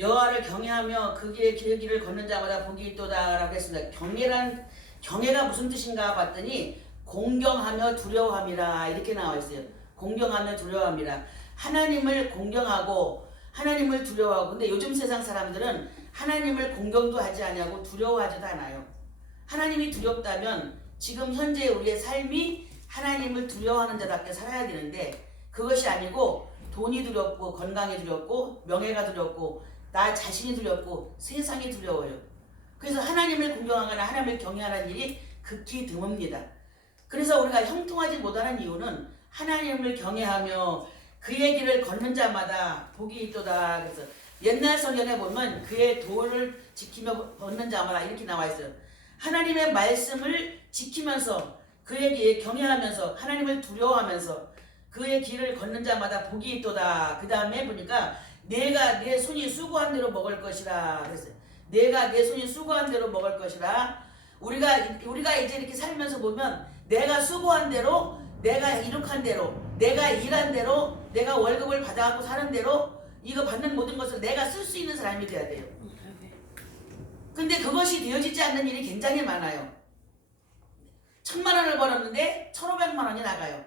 여호와를 경외하며 그 길을 걷는 자마다 복이 있도다라고 했습니다. 경외가 무슨 뜻인가 봤더니 공경하며 두려워함이라 이렇게 나와 있어요. 공경하며 두려워함이라. 하나님을 공경하고 하나님을 두려워하고. 근데 요즘 세상 사람들은 하나님을 공경도 하지 않냐고 두려워하지도 않아요. 하나님이 두렵다면 지금 현재 우리의 삶이 하나님을 두려워하는 자답게 살아야 되는데 그것이 아니고 돈이 두렵고 건강이 두렵고 명예가 두렵고 나 자신이 두렵고 세상이 두려워요. 그래서 하나님을 공경하거나 하나님을 경외하는 일이 극히 드뭅니다. 그래서 우리가 형통하지 못하는 이유는 하나님을 경외하며 그의 길을 걷는 자마다 복이 있도다. 그래서 옛날 성경에 보면 그의 도를 지키며 걷는 자마다 이렇게 나와 있어요. 하나님의 말씀을 지키면서 그의 길에 경외하면서 하나님을 두려워하면서 그의 길을 걷는 자마다 복이 있도다. 그 다음에 보니까 내가 내 손이 수고한 대로 먹을 것이라 그랬어요. 내가 내 손이 수고한 대로 먹을 것이라. 우리가 이제 이렇게 살면서 보면 내가 수고한 대로, 내가 이룩한 대로, 내가 일한 대로, 내가 월급을 받아갖고 사는 대로 이거 받는 모든 것을 내가 쓸 수 있는 사람이 돼야 돼요. 근데 그것이 되어지지 않는 일이 굉장히 많아요. 1,000만 원을 벌었는데 1,500만 원이 나가요.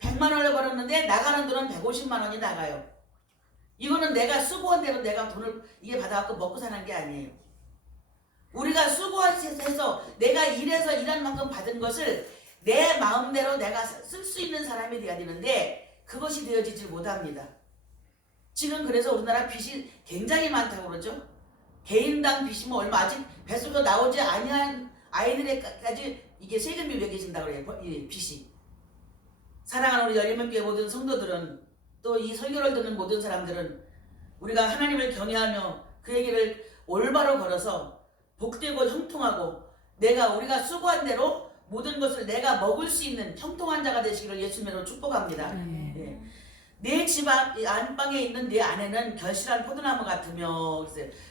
100만 원을 벌었는데 나가는 돈은 150만 원이 나가요. 이거는 내가 수고한 대로 내가 돈을 이게 받아갖고 먹고 사는 게 아니에요. 우리가 수고해서 내가 일해서 일한 만큼 받은 것을 내 마음대로 내가 쓸 수 있는 사람이 돼야 되는데 그것이 되어지지 못합니다. 지금 그래서 우리나라 빚이 굉장히 많다고 그러죠. 개인당 빚이 뭐 얼마 아직 뱃속에서 나오지 아니한 아이들에까지 이게 세금이 매겨진다고 그래요. 이 빚이. 사랑하는 우리 열린문교회 모든 성도들은 또 이 설교를 듣는 모든 사람들은 우리가 하나님을 경외하며 그의 길을 올바로 걸어서 복되고 형통하고 우리가 수고한 대로 모든 것을 내가 먹을 수 있는 형통한 자가 되시기를 예수님으로 축복합니다. 예. 내 집 안방에 있는 내 아내는 결실한 포도나무 같으며.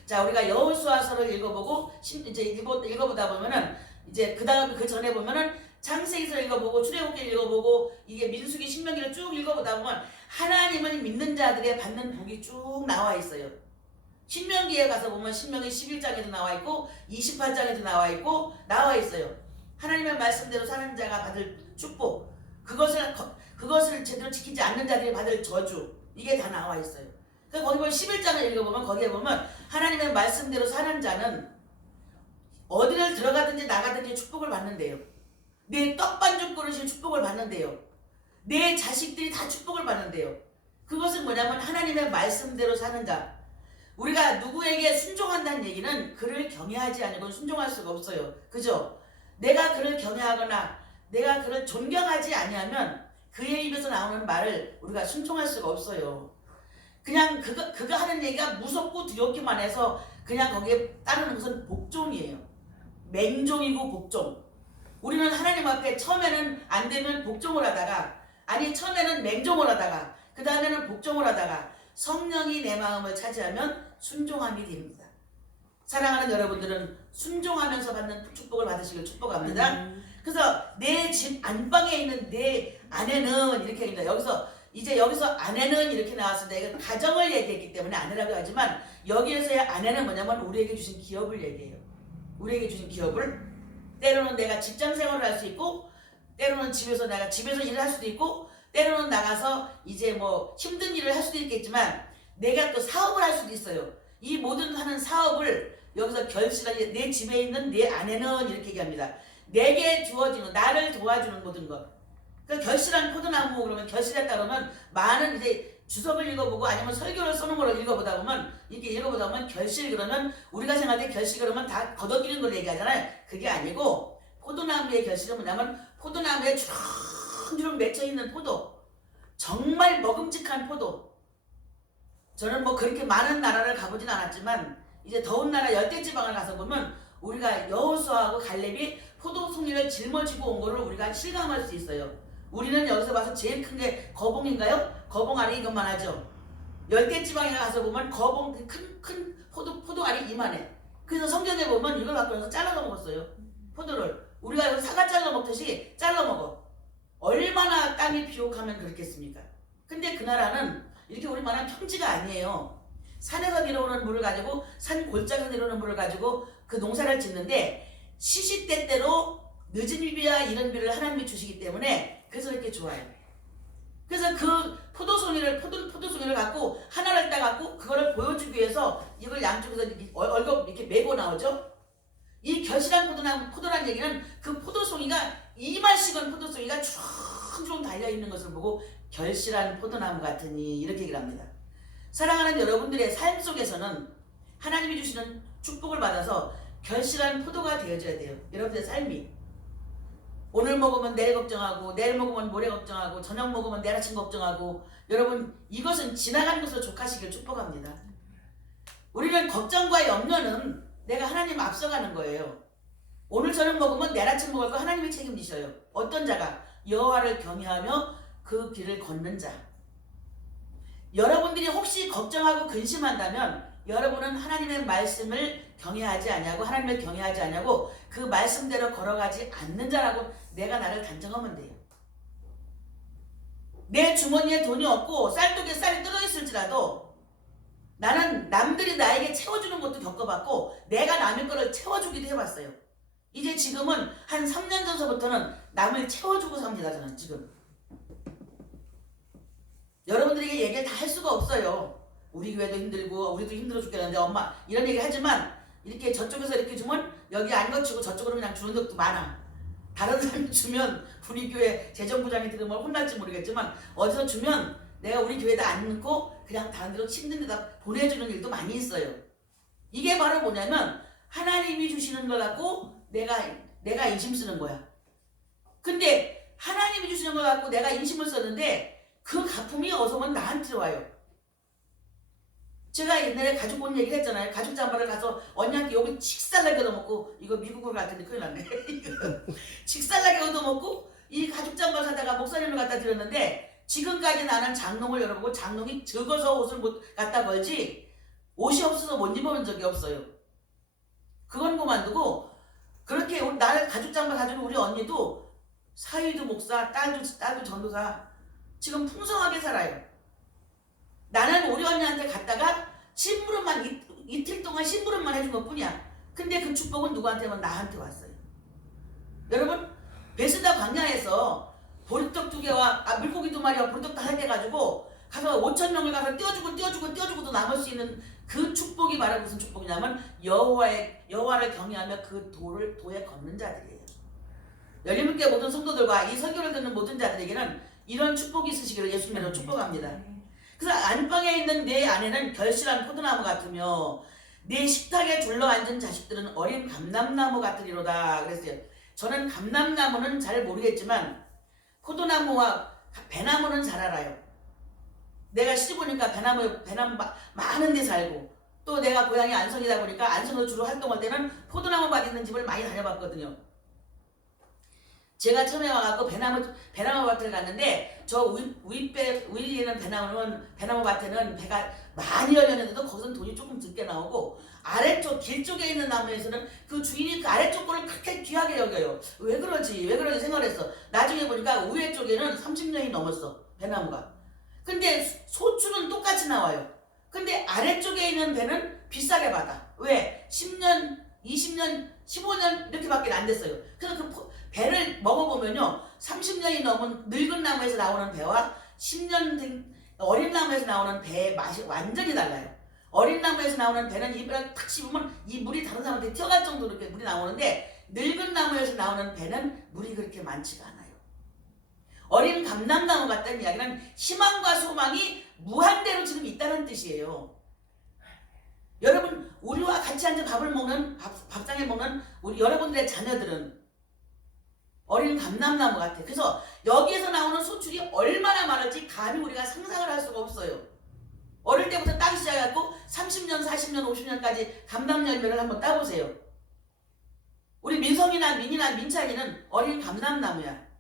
자, 우리가 여호수아서를 읽어보고 이제 읽어보다 보면은 이제 그 다음에 그 전에 보면은 창세기서를 읽어보고 출애굽기 읽어보고 이게 민수기 신명기를 쭉 읽어보다 보면 하나님을 믿는 자들의 받는 복이 쭉 나와 있어요. 신명기에 가서 보면 신명기 11장에도 나와 있고 28장에도 나와 있어요. 하나님의 말씀대로 사는 자가 받을 축복, 그것을 제대로 지키지 않는 자들이 받을 저주, 이게 다 나와 있어요. 그래서 거기 보면 11장을 읽어보면 거기에 보면 하나님의 말씀대로 사는 자는 어디를 들어가든지 나가든지 축복을 받는데요. 내 떡반죽 그릇이 축복을 받는데요. 내 자식들이 다 축복을 받는데요. 그것은 뭐냐면 하나님의 말씀대로 사는 자. 우리가 누구에게 순종한다는 얘기는 그를 경외하지 않으면 순종할 수가 없어요. 그죠? 내가 그를 경외하거나 내가 그를 존경하지 아니하면 그의 입에서 나오는 말을 우리가 순종할 수가 없어요. 그냥 그가 하는 얘기가 무섭고 두렵기만 해서 그냥 거기에 따르는 것은 복종이에요. 맹종이고 복종. 우리는 하나님 앞에 처음에는 안 되면 복종을 하다가, 아니 처음에는 맹종을 하다가 그 다음에는 복종을 하다가 성령이 내 마음을 차지하면 순종함이 됩니다. 사랑하는 여러분들은 순종하면서 받는 축복을 받으시길 축복합니다. 그래서 내 집 안방에 있는 내 아내는 이렇게 합니다. 여기서 아내는 이렇게 나왔습니다. 이건 가정을 얘기했기 때문에 아내라고 하지만 여기에서의 아내는 뭐냐면 우리에게 주신 기업을 얘기해요. 우리에게 주신 기업을, 때로는 내가 직장 생활을 할 수 있고, 때로는 집에서 일을 할 수도 있고, 때로는 나가서 이제 뭐 힘든 일을 할 수도 있겠지만 내가 또 사업을 할 수도 있어요. 이 모든 하는 사업을 여기서 결실하게 내 집에 있는 내 아내는 이렇게 얘기합니다. 내게 주어지는, 나를 도와주는 모든 것. 그러니까 결실한 포도나무, 그러면 결실했다 그러면 많은 이제 주석을 읽어보고 아니면 설교를 써놓은 걸 읽어보다 보면 결실, 그러면 우리가 생각할 때 결실 그러면 다 걷어들이는 걸 얘기하잖아요. 그게 아니고 포도나무의 결실은 뭐냐면 포도나무에 주렁주렁 맺혀있는 포도, 정말 먹음직한 포도. 저는 뭐 그렇게 많은 나라를 가보진 않았지만 이제 더운 나라 열대지방을 가서 보면 우리가 여호수아하고 갈렙이 포도송이를 짊어지고 온 거를 우리가 실감할 수 있어요. 우리는 여기서 봐서 제일 큰 게 거봉인가요? 거봉 알이 이것만 하죠. 열대지방에 가서 보면 거봉 큰 포도 알이 이만해. 그래서 성경에 보면 이걸 갖고 와서 잘라 먹었어요. 포도를 우리가 여기 사과 잘라 먹듯이 잘라 먹어. 얼마나 땅이 비옥하면 그렇겠습니까? 근데 그 나라는 이렇게 우리만한 평지가 아니에요. 산에서 내려오는 물을 가지고 산 골짜기에서 내려오는 물을 가지고 그 농사를 짓는데 시시때때로 늦은 비와 이른 비를 하나님이 주시기 때문에 그래서 이렇게 좋아요. 그래서 그 포도송이를 갖고 하나를 따갖고 그거를 보여주기 위해서 이걸 양쪽에서 얼굴 이렇게 메고 나오죠. 이 결실한 포도란 얘기는 그 포도송이가 2만 식은 포도송이가 쭉쭉 달려있는 것을 보고 결실한 포도나무 같으니 이렇게 얘기를 합니다. 사랑하는 여러분들의 삶 속에서는 하나님이 주시는 축복을 받아서 결실한 포도가 되어져야 돼요. 여러분들의 삶이. 오늘 먹으면 내일 걱정하고 내일 먹으면 모레 걱정하고 저녁 먹으면 내일 아침 걱정하고 여러분 이것은 지나가는 것으로 족하시길 축복합니다. 우리는 걱정과 염려는 내가 하나님 앞서가는 거예요. 오늘 저녁 먹으면 내일 아침 먹을 거 하나님이 책임지셔요. 어떤 자가 여호와를 경외하며 그 길을 걷는 자. 여러분들이 혹시 걱정하고 근심한다면 여러분은 하나님의 말씀을 경외하지 않냐고 하나님을 경외하지 않냐고 그 말씀대로 걸어가지 않는 자라고 내가 나를 단정하면 돼요. 내 주머니에 돈이 없고 쌀독에 쌀이 떨어졌을지라도 나는 남들이 나에게 채워주는 것도 겪어봤고 내가 남의 거를 채워주기도 해봤어요. 이제 지금은 한 3년 전서부터는 남을 채워주고 삽니다. 저는 지금. 여러분들에게 얘기를 다 할 수가 없어요. 우리 교회도 힘들고 우리도 힘들어 죽겠는데 엄마 이런 얘기 하지만 이렇게 저쪽에서 이렇게 주면 여기 안 거치고 저쪽으로 그냥 주는 것도 많아. 다른 사람이 주면 우리 교회 재정부장이 들으면 혼날지 모르겠지만 어디서 주면 내가 우리 교회에다 안 넣고 그냥 다른 데로 힘든 데다 보내주는 일도 많이 있어요. 이게 바로 뭐냐면 하나님이 주시는 걸 갖고 내가 인심 쓰는 거야. 근데 하나님이 주시는 걸 갖고 내가 인심을 썼는데 그 가품이 어서 오면 나한테 와요. 제가 옛날에 가죽 옷 얘기를 했잖아요. 가죽 잠바를 가서 언니한테 여기 칙살나게 얻어먹고 이거 미국으로 갈 텐데 큰일 났네. 칙살나게 얻어먹고 이 가죽 잠바를 사다가 목사님을 갖다 드렸는데 지금까지 나는 장롱을 열어보고 장롱이 적어서 옷을 못 갖다 걸지 옷이 없어서 못 입어본 적이 없어요. 그건 그만두고 그렇게 나를 가죽 잠바 사주는 우리 언니도 사위도 목사, 딸도 전도사 지금 풍성하게 살아요. 나는 우리 언니한테 갔다가 심부름만 이틀 동안 심부름만 해준 것뿐이야. 근데 그 축복은 누구한테면 나한테 왔어요. 여러분 베스다 광야에서 보리떡 2개와 물고기 2마리와 보리떡 5개 가지고 가서 5,000명을 가서 띄워주고도 남을 수 있는 그 축복이 바로 무슨 축복이냐면 여호와를 경외하며 그 도에 걷는 자들이에요. 열린문교회 모든 성도들과 이 설교를 듣는 모든 자들에게는 이런 축복이 있으시기를 예수님으로 축복합니다. 그래서 안방에 있는 내 아내는 결실한 포도나무 같으며 내 식탁에 둘러앉은 자식들은 어린 감람나무 같으리로다 그랬어요. 저는 감람나무는 잘 모르겠지만 포도나무와 배나무는 잘 알아요. 내가 시집오니까 배나무 많은 데 살고 또 내가 고향이 안성이다 보니까 안성으로 주로 활동할 때는 포도나무 밭 있는 집을 많이 다녀봤거든요. 제가 처음에 와갖고 배나무 밭을 갔는데 저 위에 있는 배나무 밭에는 배가 많이 열렸는데도 거기서는 돈이 조금 적게 나오고 아래쪽 길 쪽에 있는 나무에서는 그 주인이 그 아래쪽 거를 그렇게 귀하게 여겨요. 왜 그러지 생각을 했어. 나중에 보니까 위에 쪽에는 30년이 넘었어 배나무가. 근데 소출은 똑같이 나와요. 근데 아래쪽에 있는 배는 비싸게 받아. 왜? 10년, 20년, 15년 이렇게밖에 안 됐어요. 그래서 그 배를 먹어보면요 30년이 넘은 늙은 나무에서 나오는 배와 10년 된 어린 나무에서 나오는 배의 맛이 완전히 달라요. 어린 나무에서 나오는 배는 입을 탁 씹으면 이 물이 다른 사람한테 튀어갈 정도로 이렇게 물이 나오는데 늙은 나무에서 나오는 배는 물이 그렇게 많지가 않아요. 어린 감람나무 같다는 이야기는 희망과 소망이 무한대로 지금 있다는 뜻이에요. 여러분 우리와 같이 앉아 밥을 먹는 밥상에 먹는 우리 여러분들의 자녀들은 어린 감람나무 같아. 그래서 여기에서 나오는 소출이 얼마나 많을지 감히 우리가 상상을 할 수가 없어요. 어릴 때부터 따기 시작해갖고 30년, 40년, 50년까지 감람 열매를 한번 따보세요. 우리 민성이나 민이나 민찬이는 어린 감람나무야.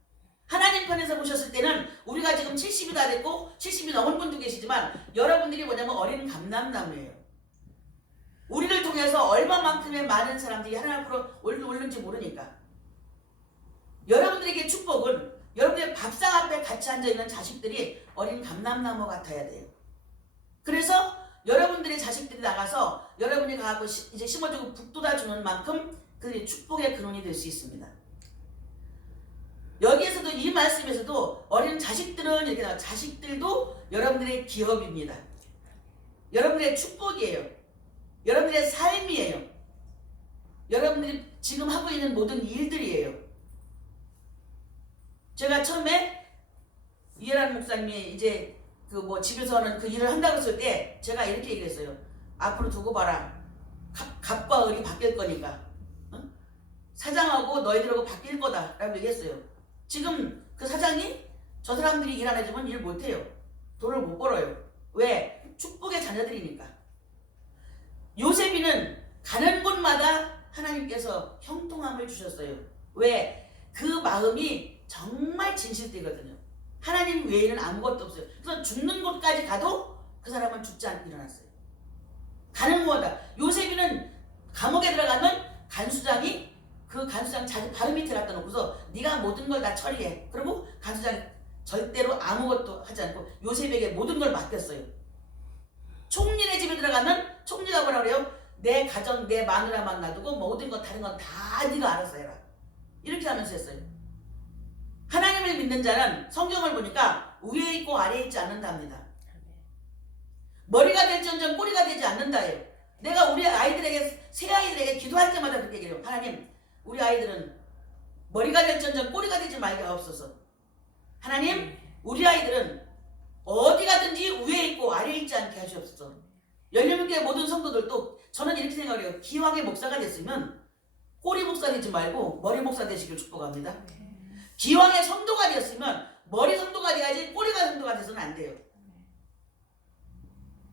하나님 편에서 보셨을 때는 우리가 지금 70이 다 됐고 70이 넘은 분도 계시지만 여러분들이 뭐냐면 어린 감람나무예요. 우리를 통해서 얼마만큼의 많은 사람들이 하나님 앞으로 오르는지 모르니까. 여러분들에게 축복은 여러분들의 밥상 앞에 같이 앉아있는 자식들이 어린 감람나무 같아야 돼요. 그래서 여러분들의 자식들이 나가서 여러분이 가고 이제 심어주고 북돋아 주는 만큼 그들이 축복의 근원이 될 수 있습니다. 여기에서도 이 말씀에서도 어린 자식들은 이렇게 나와요. 자식들도 여러분들의 기업입니다. 여러분들의 축복이에요. 여러분들의 삶이에요. 여러분들이 지금 하고 있는 모든 일들이에요. 제가 처음에 이해란 목사님이 이제 그 뭐 집에서는 그 일을 한다고 했을 때 제가 이렇게 얘기했어요. 앞으로 두고 봐라. 갑과 을이 바뀔 거니까. 어? 사장하고 너희들하고 바뀔 거다 라고 얘기했어요. 지금 그 사장이 저 사람들이 일 안 해주면 일 못해요. 돈을 못 벌어요. 왜? 축복의 자녀들이니까. 요셉이는 가는 곳마다 하나님께서 형통함을 주셨어요. 왜? 그 마음이 정말 진실되거든요. 하나님 외에는 아무것도 없어요. 그래서 죽는 곳까지 가도 그 사람은 죽지 않고 일어났어요. 가는 곳마다. 요셉이는 감옥에 들어가면 간수장이 그 간수장 자기 바로 밑에 갖다 놓고서 네가 모든 걸 다 처리해. 그리고 간수장이 절대로 아무것도 하지 않고 요셉에게 모든 걸 맡겼어요. 총리네 집에 들어가면 총리가 뭐라 그래요? 내 가정, 내 마누라만 놔두고 모든 거 다른 건 다 네가 알아서 해라. 이렇게 하면서 했어요. 하나님을 믿는 자는 성경을 보니까 위에 있고 아래에 있지 않는답니다. 머리가 될지언정 꼬리가 되지 않는다예요. 내가 우리 아이들에게 새 아이들에게 기도할 때마다 그렇게 얘기해요. 하나님, 우리 아이들은 머리가 될지언정 꼬리가 되지 말게 하옵소서. 하나님, 우리 아이들은 어디 가든지 위에 있고 아래에 있지 않게 하시옵소서. 열린교회 모든 성도들도 저는 이렇게 생각해요. 기왕의 목사가 됐으면 꼬리 목사 되지 말고 머리 목사 되시길 축복합니다. 기왕의 성도가 되었으면 머리 성도가 돼야지 꼬리가 성도가 돼서는 안 돼요.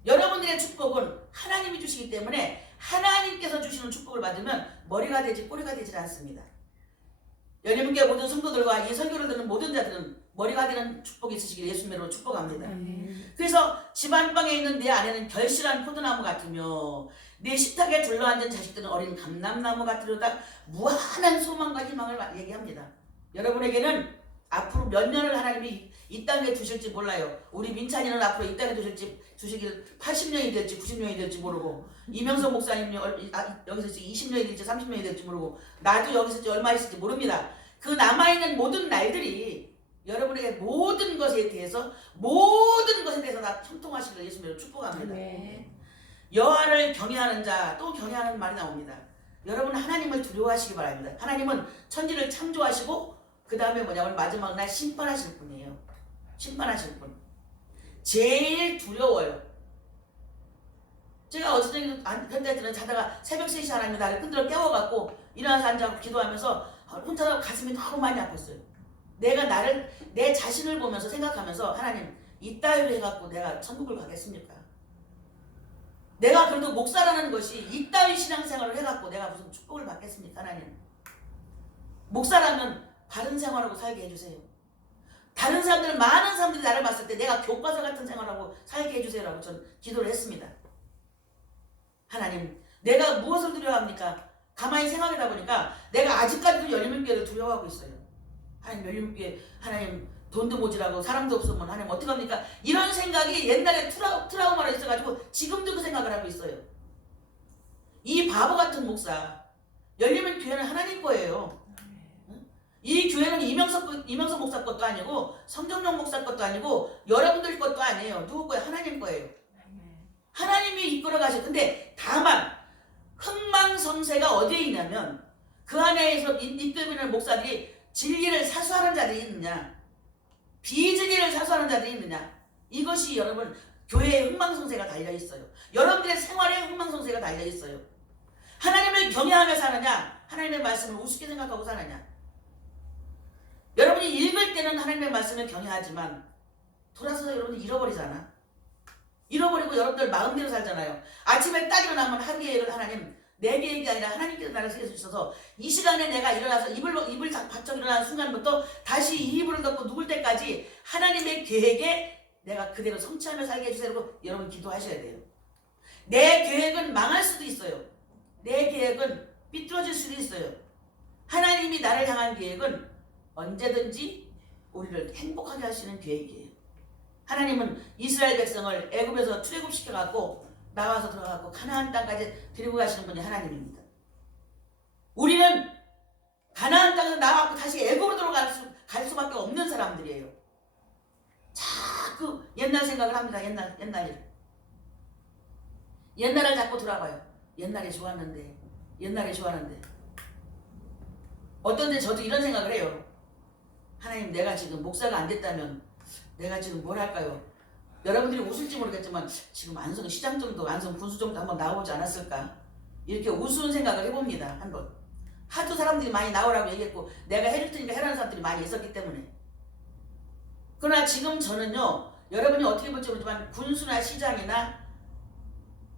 여러분들의 축복은 하나님이 주시기 때문에 하나님께서 주시는 축복을 받으면 머리가 되지 꼬리가 되지 않습니다. 열린교회 모든 성도들과 이 설교를 듣는 모든 자들은 머리가 되는 축복이 있으시길 예수님으로 축복합니다. 그래서 집안방에 있는 내 아내는 결실한 포도나무 같으며 내 식탁에 둘러앉은 자식들은 어린 감람나무 같으로다. 무한한 소망과 희망을 얘기합니다. 여러분에게는 앞으로 몇 년을 하나님이 이 땅에 두실지 몰라요. 우리 민찬이는 앞으로 이 땅에 두시길 80년이 될지 90년이 될지 모르고, 이명석 목사님 여기서 20년이 될지 30년이 될지 모르고, 나도 여기서 얼마 있을지 모릅니다. 그 남아있는 모든 날들이 여러분에게 모든 것에 대해서 다 형통하시길 예수님으로 축복합니다. 네. 여호와를 경외하는 자, 또 경외하는 말이 나옵니다. 여러분 하나님을 두려워하시기 바랍니다. 하나님은 천지를 창조하시고 그 다음에 뭐냐면 마지막 날 심판하실 분이에요. 심판하실 분. 제일 두려워요. 제가 어쨌든 현대들은 자다가 새벽 3시 하나님이 나를 끈들어 깨워갖고 일어나서 앉아서 기도하면서 혼자 가슴이 너무 많이 아팠어요. 내가 내 자신을 보면서 생각하면서 하나님 이따위로 해갖고 내가 천국을 가겠습니까? 내가 그래도 목사라는 것이 이따위 신앙생활을 해갖고 내가 무슨 축복을 받겠습니까? 하나님. 목사라면 바른 생활하고 살게 해주세요. 다른 사람들, 많은 사람들이 나를 봤을 때 내가 교과서 같은 생활하고 살게 해주세요라고 전 기도를 했습니다. 하나님, 내가 무엇을 두려워합니까? 가만히 생각하다 보니까 내가 아직까지도 열린교회를 두려워하고 있어요. 하나님, 열린교회, 하나님 돈도 모자라고 사람도 없으면 하나님 어떡합니까? 이런 생각이 옛날에 트라우마로 있어가지고 지금도 그 생각을 하고 있어요. 이 바보 같은 목사, 열리면 교회는 하나님 거예요. 이 교회는 이명석 목사 것도 아니고 성정용 목사 것도 아니고 여러분들 것도 아니에요. 누구 거예요? 하나님 거예요. 하나님이 이끌어 가셔. 근데 다만 흥망성쇠가 어디에 있냐면 그 안에서 이끌고 있는 목사들이 진리를 사수하는 자들이 있느냐, 비진리를 사수하는 자들이 있느냐, 이것이 여러분 교회의 흥망성쇠가 달려있어요. 여러분들의 생활에 흥망성쇠가 달려있어요. 하나님을 경외하며 사느냐, 하나님의 말씀을 우습게 생각하고 사느냐. 여러분이 읽을 때는 하나님의 말씀을 경외하지만 돌아서서 여러분이 잃어버리잖아. 잃어버리고 여러분들 마음대로 살잖아요. 아침에 딱 일어나면 하루 계획을 하나님, 내 계획이 아니라 하나님께서 나를 세워주셔서 이 시간에 내가 일어나서 입을 바짝 일어나는 순간부터 다시 이 이불을 덮고 누울 때까지 하나님의 계획에 내가 그대로 성취하며 살게 해주세요. 여러분 기도하셔야 돼요. 내 계획은 망할 수도 있어요. 내 계획은 삐뚤어질 수도 있어요. 하나님이 나를 향한 계획은 언제든지 우리를 행복하게 하시는 계획이에요. 하나님은 이스라엘 백성을 애굽에서 출애굽시켜갖고 나와서 들어가고 가나안 땅까지 데리고 가시는 분이 하나님입니다. 우리는 가나안 땅에서 나와서 다시 애굽으로 갈 수밖에 없는 사람들이에요. 자꾸 옛날 생각을 합니다. 옛날 일. 옛날을 자꾸 돌아봐요. 옛날에 좋았는데. 어떤 데 저도 이런 생각을 해요. 하나님, 내가 지금 목사가 안 됐다면 내가 지금 뭘 할까요? 여러분들이 웃을지 모르겠지만 지금 안성 시장 정도, 안성 군수 정도 한번 나오지 않았을까? 이렇게 우스운 생각을 해봅니다. 한번. 하도 사람들이 많이 나오라고 얘기했고 내가 해줄 테니까 해라는 사람들이 많이 있었기 때문에. 그러나 지금 저는요, 여러분이 어떻게 볼지 모르지만 군수나 시장이나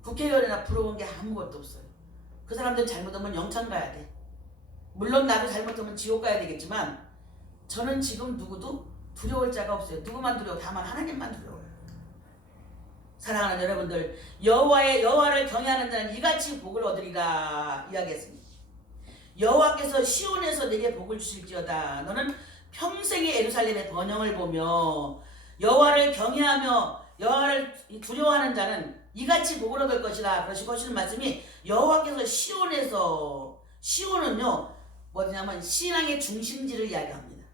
국회의원이나 부러운 게 아무것도 없어요. 그 사람들 잘못하면 영창 가야 돼. 물론 나도 잘못하면 지옥 가야 되겠지만 저는 지금 누구도 두려울 자가 없어요. 누구만 두려워? 다만 하나님만 두려워요. 사랑하는 여러분들, 여호와를 경외하는 자는 이같이 복을 얻으리라 이야기했습니다. 여호와께서 시온에서 내게 복을 주실지어다. 너는 평생의 예루살렘의 번영을 보며 여호와를 경외하며 여호와를 두려워하는 자는 이같이 복을 얻을 것이라. 그러시고 하시는 말씀이 여호와께서 시온은요 뭐냐면 신앙의 중심지를 이야기합니다.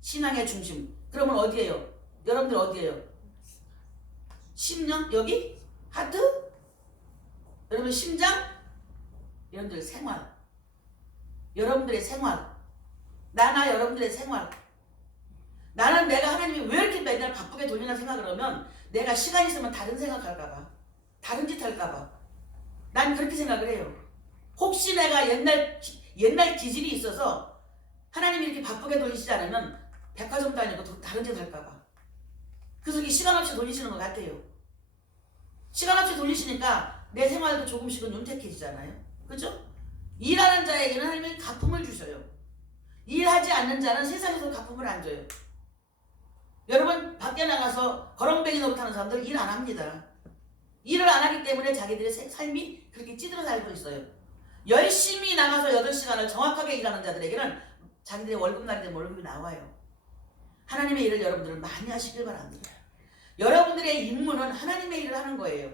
신앙의 중심. 그러면 어디예요? 여러분들 어디예요? 심령? 여기? 하트? 여러분 심장? 여러분들 생활. 여러분들의 생활. 나나 여러분들의 생활. 나는 내가 하나님이 왜 이렇게 맨날 바쁘게 돌리나 생각을 하면 내가 시간 있으면 다른 생각할까봐, 다른 짓 할까봐. 난 그렇게 생각을 해요. 혹시 내가 옛날 기질이 있어서 하나님이 이렇게 바쁘게 돌리시지 않으면 백화점 다니고 다른 짓 할까봐. 그래서 이게 시간 없이 돌리시는 것 같아요. 시간 없이 돌리시니까 내 생활도 조금씩은 윤택해지잖아요. 그죠? 일하는 자에게는 하나님이 가품을 주셔요. 일하지 않는 자는 세상에서 가품을 안 줘요. 여러분 밖에 나가서 거렁뱅이 노릇하는 사람들 일 안 합니다. 일을 안 하기 때문에 자기들의 삶이 그렇게 찌들어 살고 있어요. 열심히 나가서 8시간을 정확하게 일하는 자들에게는 자기들의 월급날이 되면 월급이 나와요. 하나님의 일을 여러분들은 많이 하시길 바랍니다. 여러분들의 임무는 하나님의 일을 하는 거예요.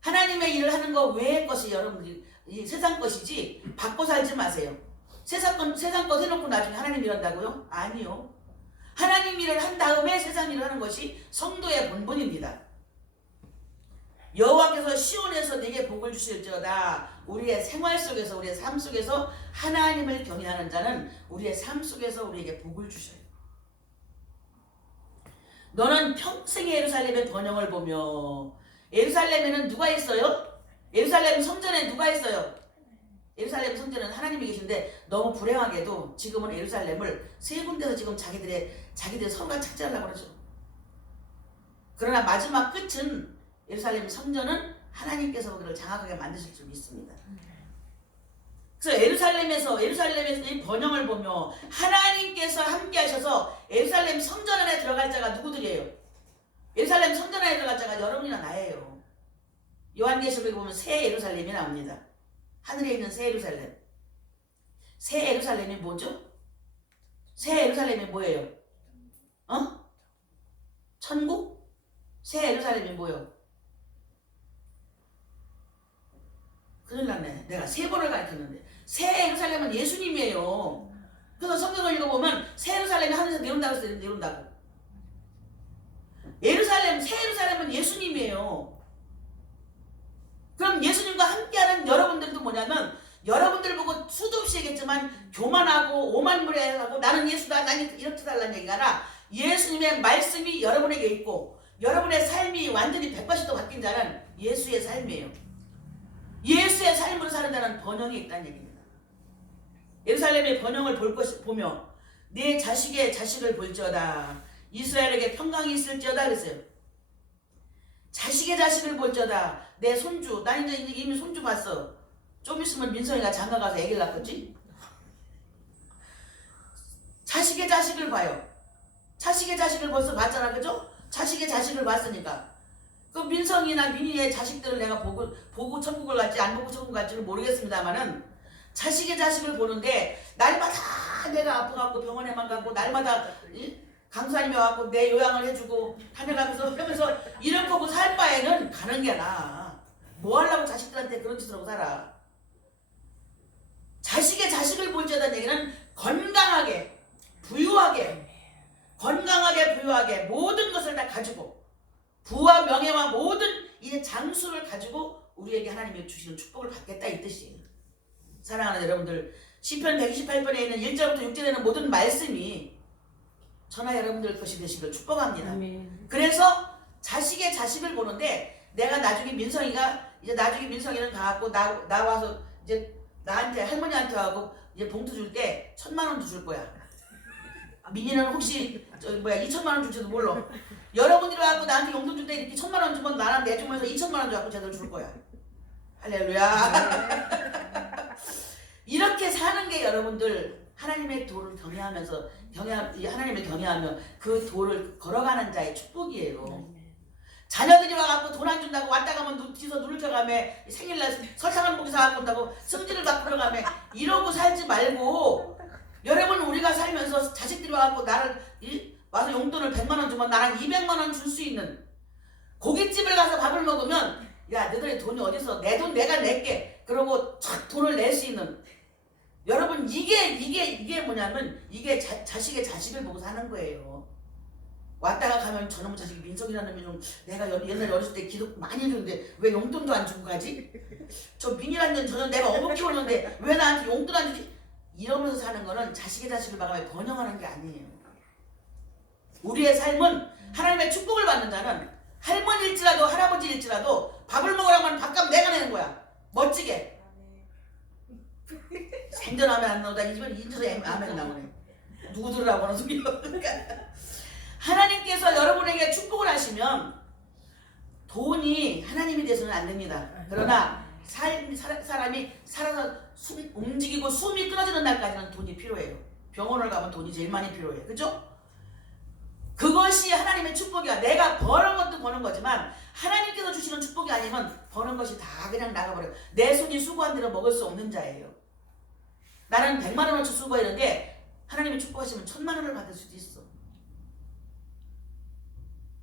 하나님의 일을 하는 거 외의 것이 여러분들이 세상 것이지 받고 살지 마세요. 세상 것 해놓고 나중에 하나님 일 한다고요? 아니요. 하나님 일을 한 다음에 세상 일을 하는 것이 성도의 본분입니다. 여호와께서 시온에서 내게 복을 주실지어다. 우리의 생활 속에서, 우리의 삶 속에서 하나님을 경외하는 자는 우리의 삶 속에서 우리에게 복을 주셔요. 너는 평생의 예루살렘의 번영을 보며. 예루살렘에는 누가 있어요? 예루살렘 성전에 누가 있어요? 예루살렘 성전에는 하나님이 계신데 너무 불행하게도 지금은 예루살렘을 세 군데서 지금 자기들의 서로가 착지하려고 그러죠. 그러나 마지막 끝은 예루살렘 성전은 하나님께서 그걸 장악하게 만드실 줄 믿습니다. 그래서 예루살렘에서 이 번영을 보며 하나님께서 함께 하셔서 예루살렘 성전 안에 들어갈 자가 누구들이에요? 예루살렘 성전 안에 들어갈 자가 여러분이나 나예요. 요한계시록에 보면 새 예루살렘이 나옵니다. 하늘에 있는 새 예루살렘. 새 예루살렘이 뭐죠? 새 예루살렘이 뭐예요? 천국? 새 예루살렘이 뭐예요? 큰일 났네. 내가 세 번을 가르쳤는데. 새 예루살렘은 예수님이에요. 그래서 성경을 읽어보면 새 예루살렘이 하늘에서 내려온다고 했어요. 내려온다고. 새 예루살렘은 예수님이에요. 그럼 예수님과 함께하는 여러분들도 뭐냐면 여러분들 보고 수도 없이 얘기했지만 교만하고 오만무례하고 나는 예수다, 나는 이렇게 달라는 얘기가 아니라 예수님의 말씀이 여러분에게 있고 여러분의 삶이 완전히 180도 바뀐 자는 예수의 삶이에요. 예수의 삶으로 사는 자는 번영이 있다는 얘기입니다. 예루살렘의 번영을 보며 내 자식의 자식을 볼지어다. 이스라엘에게 평강이 있을지어다 그랬어요. 자식의 자식을 볼지어다. 내 손주, 나 이제 이미 손주 봤어. 좀 있으면 민성이가 장가 가서 애기를 낳겠지? 자식의 자식을 봐요. 자식의 자식을 벌써 봤잖아, 그죠? 자식의 자식을 봤으니까. 그 민성이나 민희의 자식들을 내가 보고 천국을 갈지 안 보고 천국을 갈지는 모르겠습니다만은 자식의 자식을 보는데 날마다 내가 아파갖고 병원에만 가고 날마다 강사님이 와갖고 내 요양을 해주고 다녀가면서 이런 거고 살 바에는 가는 게 나아. 뭐 하려고 자식들한테 그런 짓을 하고 살아. 자식의 자식을 볼지어다는 얘기는 건강하게 부유하게 모든 것을 다 가지고 부와 명예와 모든 이 장수를 가지고 우리에게 하나님이 주시는 축복을 받겠다 이 뜻이에요. 사랑하는 여러분들, 시편 128편에 있는 1절부터 6절에 있는 모든 말씀이 저나 여러분들 것이 되시길 축복합니다. 아멘. 그래서 자식의 자식을 보는데 내가 나중에 민성이는 다 갖고 나와서 이제 나한테 할머니한테 하고 이제 봉투 줄 때 1,000만 원도 줄 거야. 민이는 혹시 2,000만 원 줄지도 몰라. 여러분들이 와갖고 나한테 용돈 줄 때 이렇게 1,000만 원 주면 나랑 내주면서 2,000만 원 줘갖고 제대로 줄 거야. 할렐루야. 이렇게 사는 게 여러분들 하나님의 도를 하나님을 경외하며 그 도를 걸어가는 자의 축복이에요. 자녀들이 와갖고 돈 안 준다고 왔다 가면 뒤에서 눈을 켜가며 생일날 설탕 한 봉지 사갖고 온다고 승질을 막 끌어가며 이러고 살지 말고, 여러분 우리가 살면서 자식들이 와갖고 나를 와서 용돈을 100만 원 주면 나랑 200만 원 줄 수 있는, 고깃집을 가서 밥을 먹으면 야 너희들이 돈이 어디서 내 돈 내가 낼게 그러고 착 돈을 낼 수 있는, 여러분 이게 뭐냐면 이게 자식의 자식을 보고 사는 거예요. 왔다가 가면 저놈 자식이 민석이라는 놈이 내가 옛날에 어렸을 때 기도 많이 해줬는데 왜 용돈도 안 주고 가지? 저 민이라는 저는 내가 어버 키웠는데 왜 나한테 용돈 안 주지? 이러면서 사는 거는 자식의 자식을 봐가며 번영하는 게 아니에요. 우리의 삶은 하나님의 축복을 받는 자는 할머니일지라도 할아버지일지라도 밥을 먹으라고 하면 밥값 내가 내는 거야. 멋지게. 생전하면 안 나오다 인터넷 아멘 나오네. 누구 들으라고 하는 소리야. 하나님께서 여러분에게 축복을 하시면 돈이 하나님이 돼서는 안 됩니다. 그러나 사람이 살아서 움직이고 숨이 끊어지는 날까지는 돈이 필요해요. 병원을 가면 돈이 제일 많이 필요해요. 그죠? 그것이 하나님의 축복이야. 내가 버는 것도 버는 거지만 하나님께서 주시는 축복이 아니면 버는 것이 다 그냥 나가버려요. 내 손이 수고한 대로 먹을 수 없는 자예요. 나는 100만 원어치 수고했는데 하나님이 축복하시면 1,000만 원을 받을 수도 있어.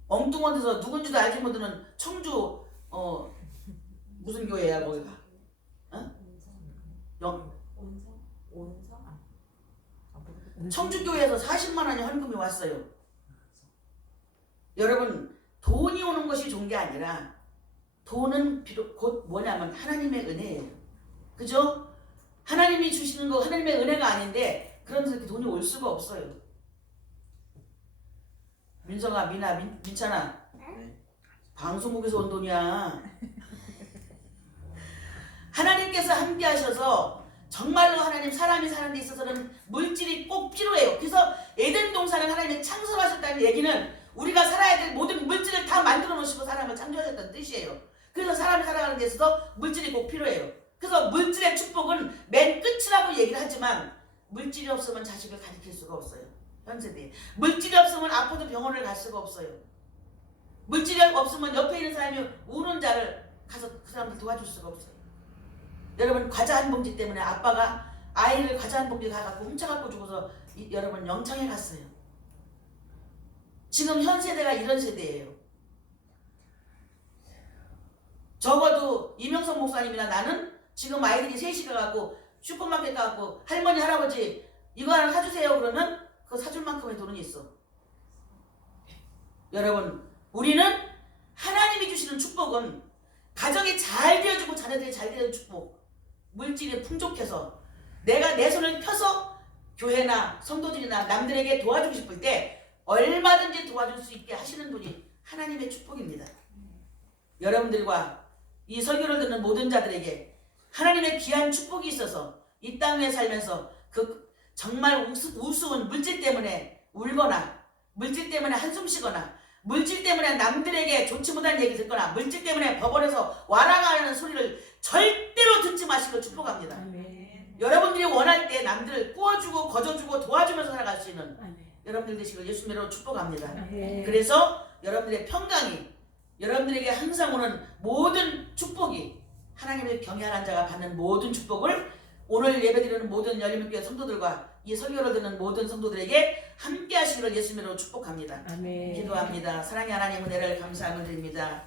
엉뚱한 데서 누군지도 알지 못하는 청주 무슨 교회야 거기가? 청주 교회에서 40만 원이 헌금이 왔어요. 여러분 돈이 오는 것이 좋은 게 아니라 돈은 곧 뭐냐면 하나님의 은혜예요. 그죠? 하나님이 주시는 거 하나님의 은혜가 아닌데 그런 데서 돈이 올 수가 없어요. 민성아, 민찬아, 방송국에서 온 돈이야. 하나님께서 함께 하셔서 정말로 하나님 사람이 사는 데 있어서는 물질이 꼭 필요해요. 그래서 에덴 동산을 하나님이 창설하셨다는 얘기는 우리가 살아야 될 모든 물질을 다 만들어 놓으시고 사람을 창조하셨다는 뜻이에요. 그래서 사람이 살아가는 데 있어서 물질이 꼭 필요해요. 그래서 물질의 축복은 맨 끝이라고 얘기를 하지만 물질이 없으면 자식을 가르칠 수가 없어요. 현세대에 물질이 없으면 아파도 병원을 갈 수가 없어요. 물질이 없으면 옆에 있는 사람이 우는 자를 가서 그 사람들 도와줄 수가 없어요. 여러분 과자 한 봉지 때문에 아빠가 아이를 과자 한 봉지 가갖고 훔쳐갖고 주고서 여러분 영창에 갔어요. 지금 현 세대가 이런 세대예요. 적어도 이명석 목사님이나 나는 지금 아이들이 셋이 가갖고 슈퍼마켓 가갖고 할머니 할아버지 이거 하나 사주세요 그러면 그거 사줄 만큼의 돈은 있어. 여러분 우리는 하나님이 주시는 축복은 가정이 잘 되어주고 자녀들이 잘 되는 축복, 물질이 풍족해서 내가 내 손을 펴서 교회나 성도들이나 남들에게 도와주고 싶을 때 얼마든지 도와줄 수 있게 하시는 분이 하나님의 축복입니다. 여러분들과 이 설교를 듣는 모든 자들에게 하나님의 귀한 축복이 있어서 이 땅에 살면서 그 정말 우스운 물질 때문에 울거나 물질 때문에 한숨 쉬거나 물질 때문에 남들에게 좋지 못한 얘기 듣거나 물질 때문에 법원에서 와라가라는 소리를 절대로 듣지 마시고 축복합니다. 아멘. 여러분들이 원할 때 남들을 꾸어주고 거저주고 도와주면서 살아갈 수 있는 여러분들 되시길 예수님으로 축복합니다. 아멘. 그래서 여러분들의 평강이 여러분들에게 항상 오는 모든 축복이 하나님을 경외하는 자가 받는 모든 축복을 오늘 예배드리는 모든 열린교회 성도들과 이 설교를 듣는 모든 성도들에게 함께 하시기를 예수님으로 축복합니다. 아멘. 기도합니다. 사랑의 하나님 은혜를 감사함을 드립니다.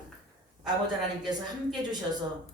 아버지 하나님께서 함께 주셔서